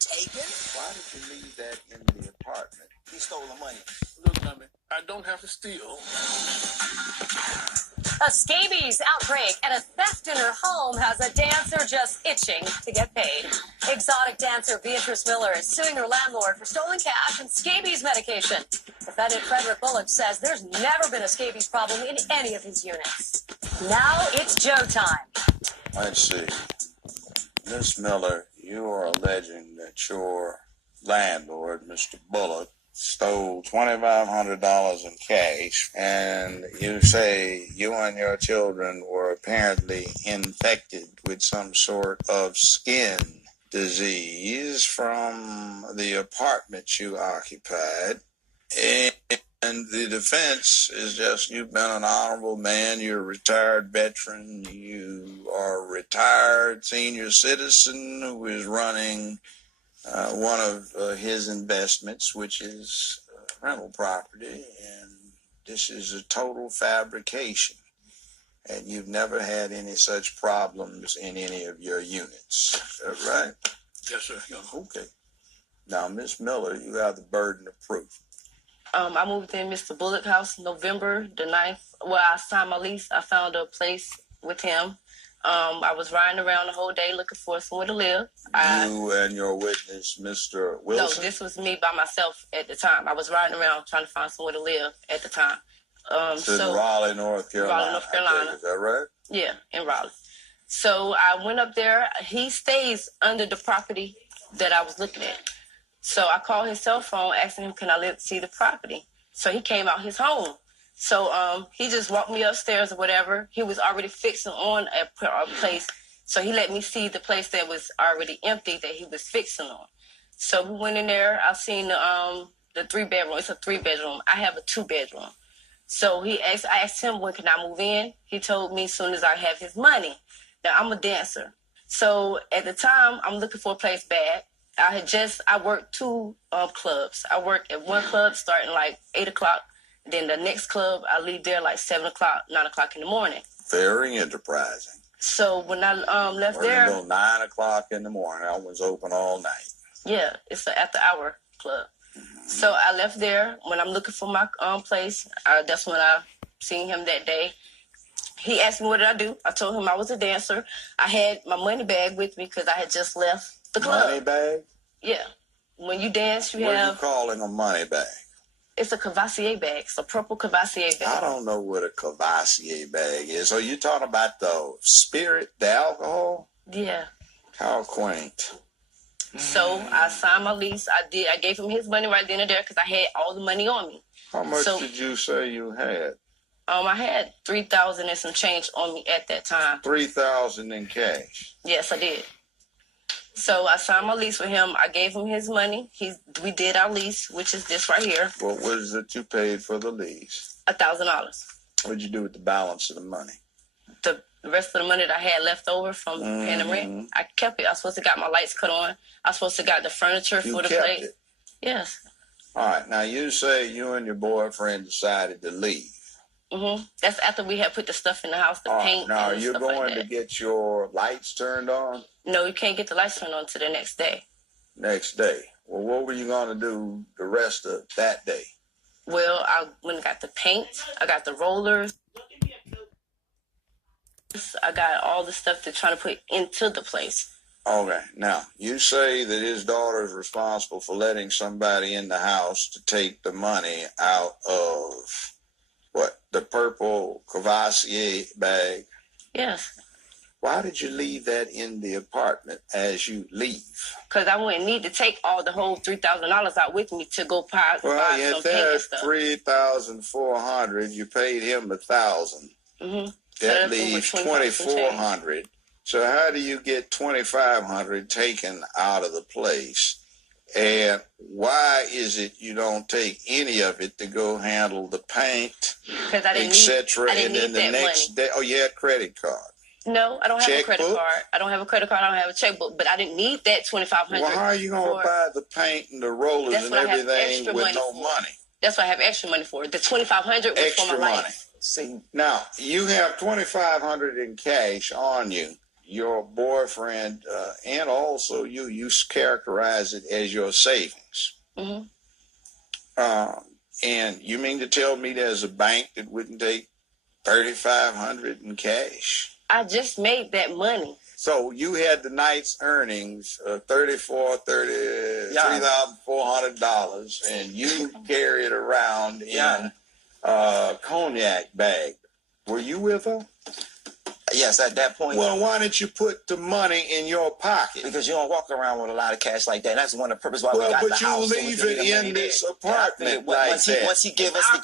taken? Why did you leave that in the apartment? He stole the money. Look, dummy, I don't have to steal. A scabies outbreak and a theft in her home has a dancer just itching to get paid. Exotic dancer Beatrice Miller is suing her landlord for stolen cash and scabies medication. Defendant Frederick Bullock says there's never been a scabies problem in any of his units. Now it's Joe time. Let's see. Miss Miller, you are alleging that your landlord, Mr. Bullock, stole $2,500 in cash, and you say you and your children were apparently infected with some sort of skin disease from the apartment you occupied. And the defense is just, you've been an honorable man, you're a retired veteran, you are a retired senior citizen who is running one of his investments, which is rental property, and this is a total fabrication. And you've never had any such problems in any of your units. Is that right? Yes, sir. Okay. Now, Miss Miller, you have the burden of proof. I moved in Mr. Bullock's house November the 9th. Well, I signed my lease. I found a place with him. I was riding around the whole day looking for somewhere to live. You and your witness, Mr. Wilson? No, this was me by myself at the time. I was riding around trying to find somewhere to live at the time. It's in Raleigh, North Carolina. Raleigh, North Carolina. Is that right? Yeah, in Raleigh. So I went up there. He stays under the property that I was looking at. So I called his cell phone, asking him, can I see the property? So he came out his home. So he just walked me upstairs or whatever. He was already fixing on a place. So he let me see the place that was already empty that he was fixing on. So we went in there. I seen the 3-bedroom. It's a 3-bedroom. I have a 2-bedroom. So I asked him, when can I move in? He told me as soon as I have his money. Now, I'm a dancer. So at the time, I'm looking for a place bad. I worked 2 clubs. I worked at one club starting like 8 o'clock. Then the next club, I leave there like 7 o'clock, 9 o'clock in the morning. Very enterprising. So when I left Working there. until 9 o'clock in the morning. That one's open all night. Yeah, it's an after-hour club. Mm-hmm. So I left there. When I'm looking for my place, that's when I seen him that day. He asked me what did I do. I told him I was a dancer. I had my money bag with me because I had just left the club. Money bag? Yeah. When you dance, what are you calling a money bag? It's a Cavassier bag. It's a purple Cavassier bag. I don't know what a Cavassier bag is. Are you talking about the spirit, the alcohol? Yeah. How quaint. So I signed my lease. I gave him his money right then and there because I had all the money on me. How much did you say you had? I had $3,000 and some change on me at that time. $3,000 in cash? Yes, I did. So I signed my lease with him. I gave him his money. We did our lease, which is this right here. What was it you paid for the lease? $1,000. What did you do with the balance of the money? The rest of the money that I had left over from paying the rent, I kept it. I was supposed to got my lights cut on. I was supposed to got the furniture for the place. It? Yes. All right. Now you say you and your boyfriend decided to leave. Mm-hmm. That's after we had put the stuff in the house, the paint. Now, and you're stuff going like that. to get your lights turned on? No, you can't get the lights turned on until the next day. Next day. Well, what were you going to do the rest of that day? Well, I went and got the paint. I got the rollers. I got all the stuff to try to put into the place. Okay. Now, you say that his daughter is responsible for letting somebody in the house to take the money out of... what, the purple Cavassier bag? Yes. Why did you leave that in the apartment as you leave? Because I wouldn't need to take the whole $3,000 out with me to go buy some paint and stuff. $3,400. You paid him $1,000. Mm-hmm. That leaves $2,400. So how do you get $2,500 taken out of the place? And why is it you don't take any of it to go handle the paint, etc.? And then the next day, you had a credit card. No, I don't have a credit card. I don't have a credit card. I don't have a checkbook. But I didn't need that $2,500. Well, how are you going to buy the paint and the rollers and everything with no money? That's what I have extra money for. The $2,500 was for my life. See, now you have $2,500 in cash on you. your boyfriend and also you characterize it as your savings. Mm-hmm. And you mean to tell me there's a bank that wouldn't take $3,500 in cash? I just made that money. So you had the night's earnings, $3,400, and you carry it around in a cognac bag. Were you with her? Yes, at that point. Well, why didn't you put the money in your pocket? Because you don't walk around with a lot of cash like that. And that's one of the purposes why we got the house. Well, but you leave it in this apartment like that. Once he gave us the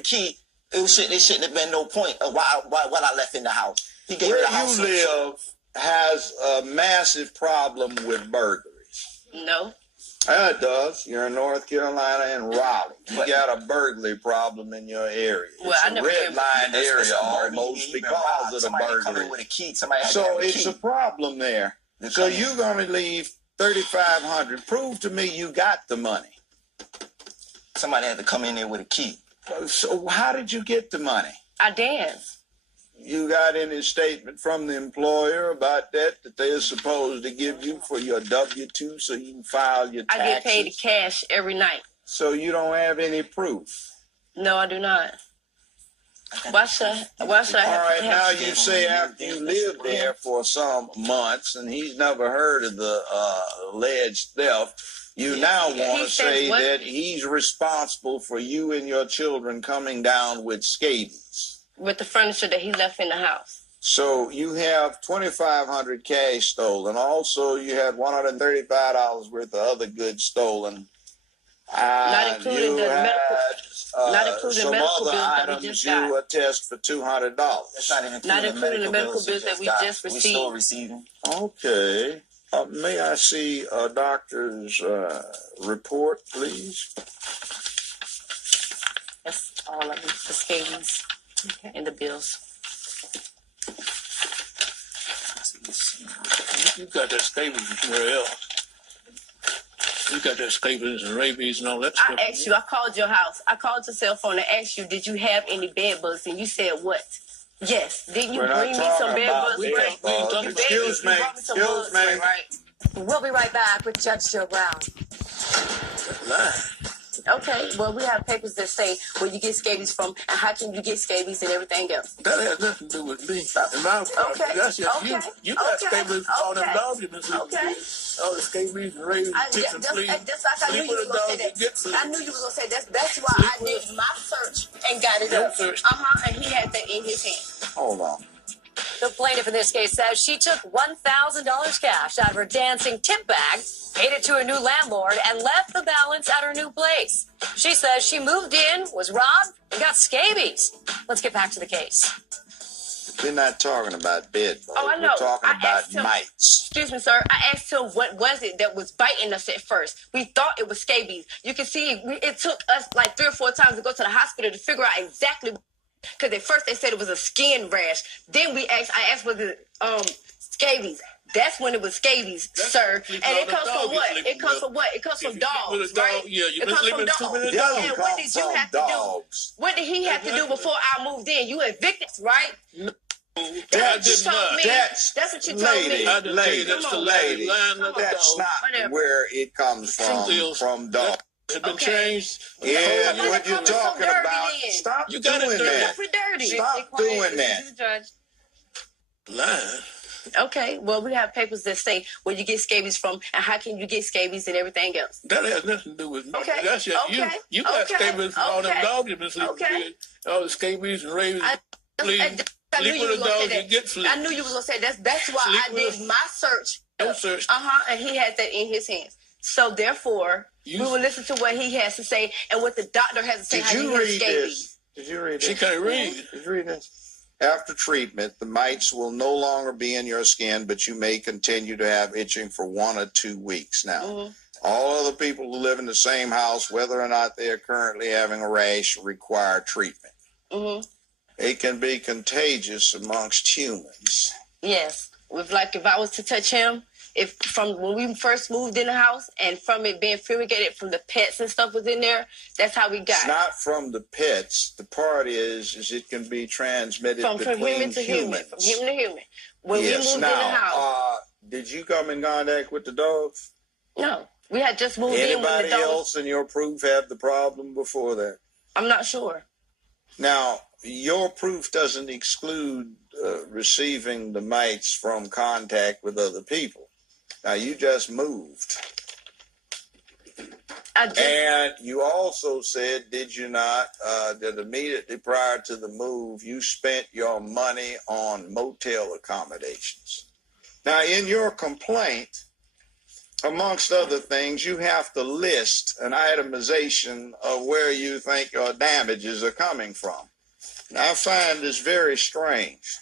key, it shouldn't have been no point of what I left in the house. He gave me the house. Where you live has a massive problem with burglaries. No. It does. You're in North Carolina and Raleigh. You got a burglary problem in your area. Well, it's I a never red-lined area almost because of the burglary. With a key. Somebody had So to have a it's key. a problem there. So you're going to leave $3,500. Prove to me you got the money. Somebody had to come in there with a key. So how did you get the money? I danced. You got any statement from the employer about that they're supposed to give you for your W-2 so you can file your taxes? I get paid in cash every night. So you don't have any proof? No, I do not. Why should I All right, now have you say after you lived there for some months and he's never heard of the alleged theft, you now want to say that he's responsible for you and your children coming down with scabies. With the furniture that he left in the house. So you have $2,500 cash stolen. Also, you had $135 worth of other goods stolen. Not including the medical. Not including some medical other bills that we items just you got. attest for $200. That's not including the medical bills that we just received. We're still receiving. Okay. May I see a doctor's report, please? That's all of it. The scabies and the bills. You got that scabies somewhere else. You got that scabies and rabies and all that stuff. I asked you, I called your house. I called your cell phone and asked you, did you have any bed bugs? And you said what? Yes. Didn't you bring me some bed bug spray? Excuse me. Excuse me. Right. We'll be right back with Judge Joe Brown. Okay, well, we have papers that say where you get scabies from and how can you get scabies and everything else. That has nothing to do with me. And my problem. Okay. That's just you. You got scabies from all them documents. Okay. All the scabies and rabies, ticks and fleas. Just like I knew you was going to say that. I knew you was going to say that. That's why I did my search and got it up. And he had that in his hand. Hold on. The plaintiff in this case says she took $1,000 cash out of her dancing tip bag, paid it to a new landlord, and left the balance at her new place. She says she moved in, was robbed, and got scabies. Let's get back to the case. We're not talking about bed bugs. Oh, I know. We're talking about mites. Excuse me, sir. I asked him what was it that was biting us at first. We thought it was scabies. You can see it took us like 3 or 4 times to go to the hospital to figure out exactly. Because at first they said it was a skin rash. Then I asked was it scabies. That's when it was scabies, sir. And it comes from what? It comes from what? It comes from dogs, right? Yeah, it comes from dogs. It doesn't And come what did you from have to dogs. do? What did he have to do before I moved in? You evicted, right? No, That's what you told me. That's what you told me. Lady, that's not where it comes from dogs. It's been changed. Yeah, Well, what you're talking about. Stop You got doing it dirty. that. Dirty. Stop doing that. Lying. Okay, well, we have papers that say where you get scabies from and how can you get scabies and everything else. That has nothing to do with me. Okay. That's just you. You got scabies from all them documents. Okay. All the scabies and rabies. I knew you was going to say that. I knew you was going to say that's why I did my search. Your search. And he had that in his hands. So therefore, we will listen to what he has to say and what the doctor has to say. Did you read this? Did you read this? She can't read. Did you read this? After treatment, the mites will no longer be in your skin, but you may continue to have itching for 1 or 2 weeks. Now, all other people who live in the same house, whether or not they are currently having a rash, require treatment. It can be contagious amongst humans. Yes. If I was to touch him, if from when we first moved in the house and from it being fumigated from the pets and stuff was in there, that's how we got It's not from the pets. The part is it can be transmitted from between human to human, humans. from human to human. When Yes. we moved Now, in the house, did you come in contact with the dogs? no, we had just moved in when Anybody the dog else in your proof had the problem before that? I'm not sure. Now, your proof doesn't exclude receiving the mites from contact with other people. Now, you just moved. And you also said, did you not, that immediately prior to the move, you spent your money on motel accommodations. Now, in your complaint, amongst other things, you have to list an itemization of where you think your damages are coming from. Now, I find this very strange.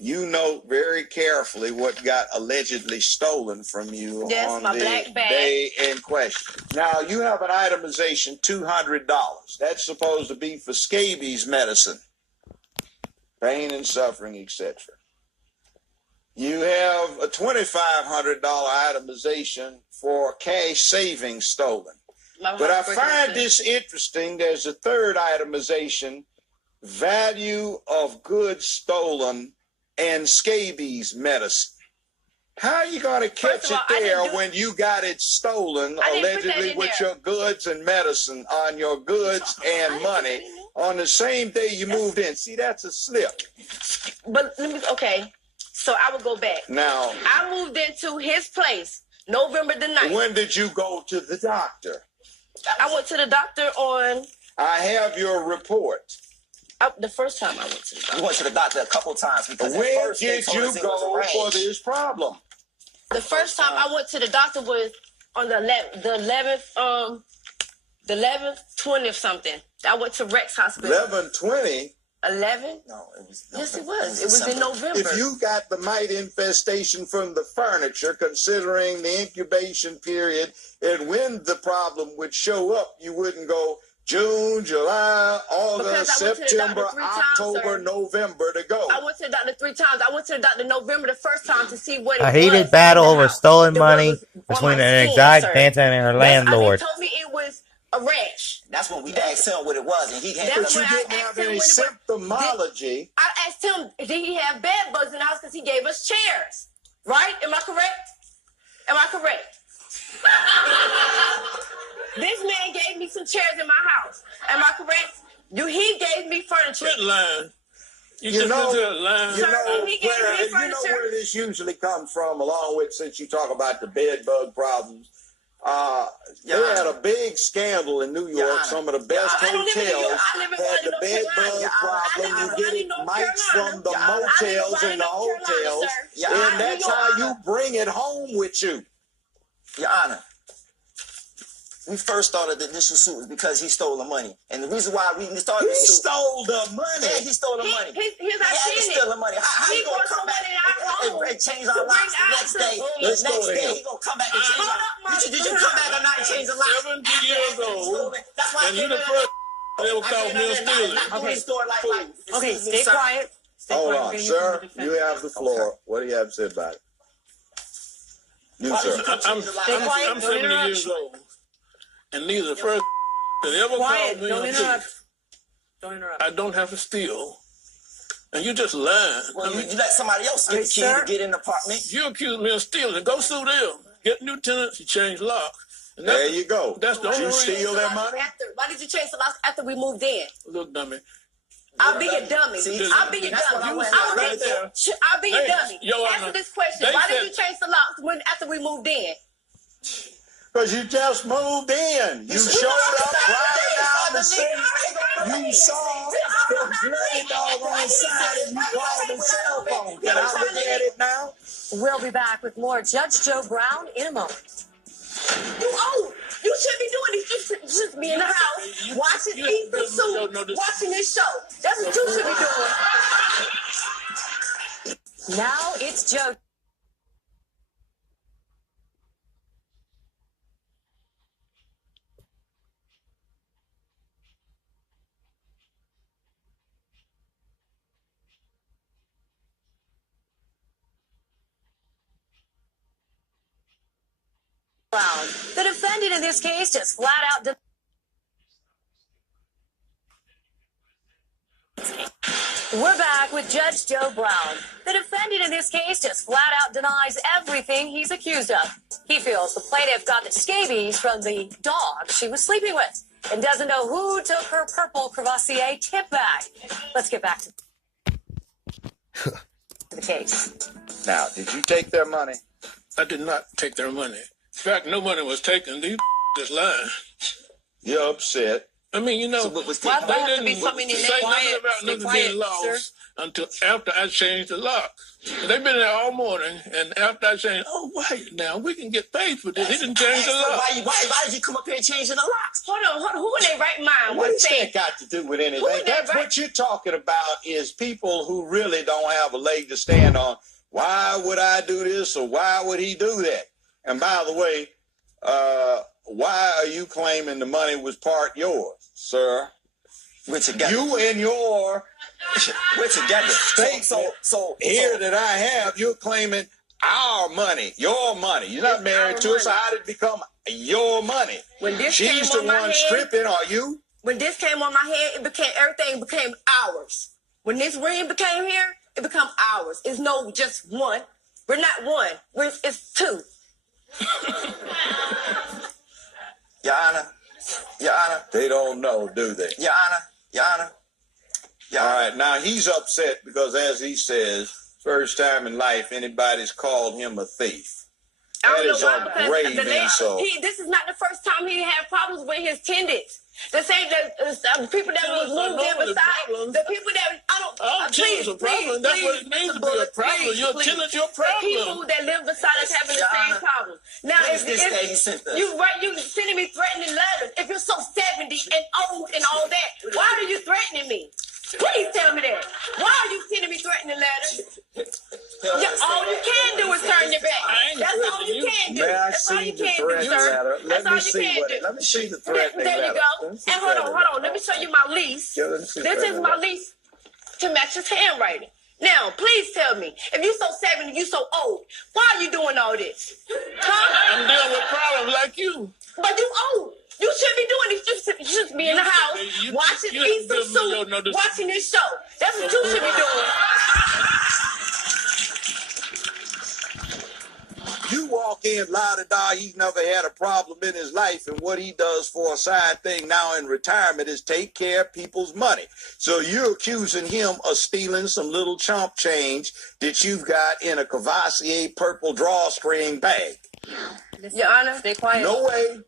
You note very carefully what got allegedly stolen from you on my the black bag. day in question. Now, you have an itemization, $200. That's supposed to be for scabies medicine, pain and suffering, etc. You have a $2,500 itemization for cash savings stolen. But I find this interesting. There's a third itemization, value of goods stolen and scabies medicine. How are you going to catch it there when you got it stolen, allegedly with your goods and medicine on your goods and money on the same day you moved in? See, that's a slip. But okay, so I would go back. Now, I moved into his place November the 9th. When did you go to the doctor? I went to the doctor on... I have your report. The first time I went to the doctor. You went to the doctor a couple times because when did you go for this problem? The first time I went to the doctor was on the 11th, 20th something. I went to Rex Hospital. 11/20? 11? No, it was. Yes, it was. It was in November. If you got the mite infestation from the furniture, considering the incubation period and when the problem would show up, you wouldn't go June, July, August, September, October, November to go. I went to the doctor 3 times. I went to the doctor November the first time to see what it A was. heated battle over stolen money between an exotic dancer and her landlord. He told me it was a rash. That's when we asked him what it was, and he had. But you didn't have any symptomology. I asked him, did he have bed bugs in the house because he gave us chairs? Right? Am I correct? Am I correct? This man gave me some chairs in my house. Am I correct? He gave me furniture. Quit lying. You know he gave me furniture. where this usually comes from, along with, since you talk about the bed bug problems. They had a big scandal in New York. Some of the best hotels had the bed bug problem. You get it mites from the motels and the hotels, and that's how you bring it home with you. Your Honor, we first started the initial suit was because he stole the money. And the reason why we started the suit... He stole the money? Yeah, he stole the money. He's he had to steal the money. How he going to come back and change our locks the next day? The next day, he going to come back and change our... Did you come back or not and change the locks? 70 years old. That's why And you the first that ever caught me stealing. Okay, stay quiet. Hold on, sir. You have the floor. What do you have to say about it? You, sir. I'm 70 years old. And neither the first that ever called me a thief. Don't interrupt. I don't have to steal. And you just lying. Well, you let somebody else get the key to get in the apartment. You accuse me of stealing. Go sue them. Get new tenants. You change locks. And there you go. That's the only reason. Steal their money? Why did you change the locks after we moved in? Look, dummy. I'll be a dummy. I'll be a dummy. I'll be a dummy. Answer this question. Why did you change the locks after we moved in? Because you just moved in. You showed up driving down the street. You saw the bloody dog on the side and you called the cell phone. Can I look at it now? We'll be back with more Judge Joe Brown in a moment. You shouldn't be doing this. You should be in the house watching Ethan Soup, watching this show. That's what you should be doing. Now it's Joe. Brown. The defendant in this case just flat out We're back with Judge Joe Brown. The defendant in this case just flat out denies everything he's accused of. He feels the plaintiff got the scabies from the dog she was sleeping with and doesn't know who took her purple Crevassier tip bag. Let's get back to the case. Now, did you take their money? I did not take their money. In fact, no money was taken. These just lying. You're upset. I mean, you know, So what was Why taken? do I have to be so many say nothing about nothing being lost until after I changed the lock. They've been there all morning, and after I changed, oh, wait, now we can get paid for this. He didn't change the lock. Why did you come up here and change the locks? Hold on. Who in their right mind What would does say? that got to do with anything? Who That's did, right? what you're talking about is people who really don't have a leg to stand on. Why would I do this or why would he do that? And by the way, why are you claiming the money was part yours, sir? We're together. You and your We're together. state here that I have, you're claiming our money, your money. You're not married to us, so how did it become your money? When this She's came the on my one head, stripping, are you? When this came on my head, everything became ours. When this ring became here, it became ours. It's no just one. We're not one. It's two. Your Honor. Your Honor. They don't know, do they? Your Honor. Your Honor. Your Honor. All right, now he's upset because, as he says, first time in life anybody's called him a thief. I That don't is know why, because a grave insult. this is not the first time he had problems with his tenants. This ain't the people that was moved in beside. The people that Tenants a problem. That's what it means to be a problem. Your tenant's your The people problem. that live beside us having the same problem. Now, What is this that he sent us? you sending me threatening letters. If you're so 70 and old and all that, why are you threatening me? Please tell me that. Why are you sending me threatening letters? All you can do is turn your back. That's all you can do. May I That's all see you the can do, threatening sir. letter? That's all you can do. Let me see the threatening There letter. you go. And hold on. Let me show you my lease. Yeah, let me see the This is threatening my letter. lease to match his handwriting. Now, please tell me, if you so 70, you so old, why are you doing all this? Huh? I'm dealing with problems like you. But you old. You should be doing this. You should be in the house, watching, eating some soup, watching this show. That's what you should be doing. You walk in, la-da-da, he's never had a problem in his life, and what he does for a side thing now in retirement is take care of people's money. So you're accusing him of stealing some little chump change that you've got in a Crevassier purple drawstring bag. Your Honor, stay quiet. No way.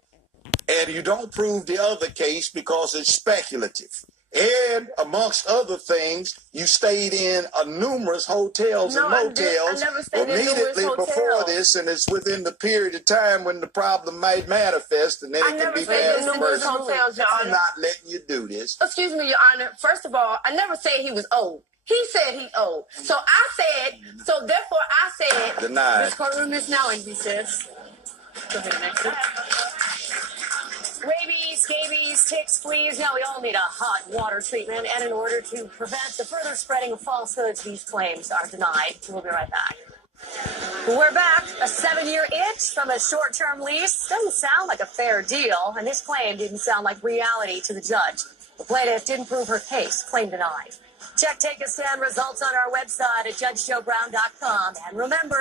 And you don't prove the other case because it's speculative. And amongst other things, you stayed in numerous hotels and motels I never stayed in immediately numerous before hotels. this, and it's within the period of time when the problem might manifest, and then it can be stayed in numerous manifest. hotels, Your I'm Honor. not letting you do this. Excuse me, Your Honor. First of all, I never said he was old. He said he's old. So therefore I said, Denied. This courtroom is now empty, sis. Go ahead, next. Rabies, scabies, ticks, fleas. Now we all need a hot water treatment. And in order to prevent the further spreading of falsehoods, these claims are denied. We'll be right back. We're back. A 7-year itch from a short-term lease doesn't sound like a fair deal, and this claim didn't sound like reality to the judge. The plaintiff didn't prove her case. Claim denied. Check, take a stand results on our website at judgejoebrown.com. And remember,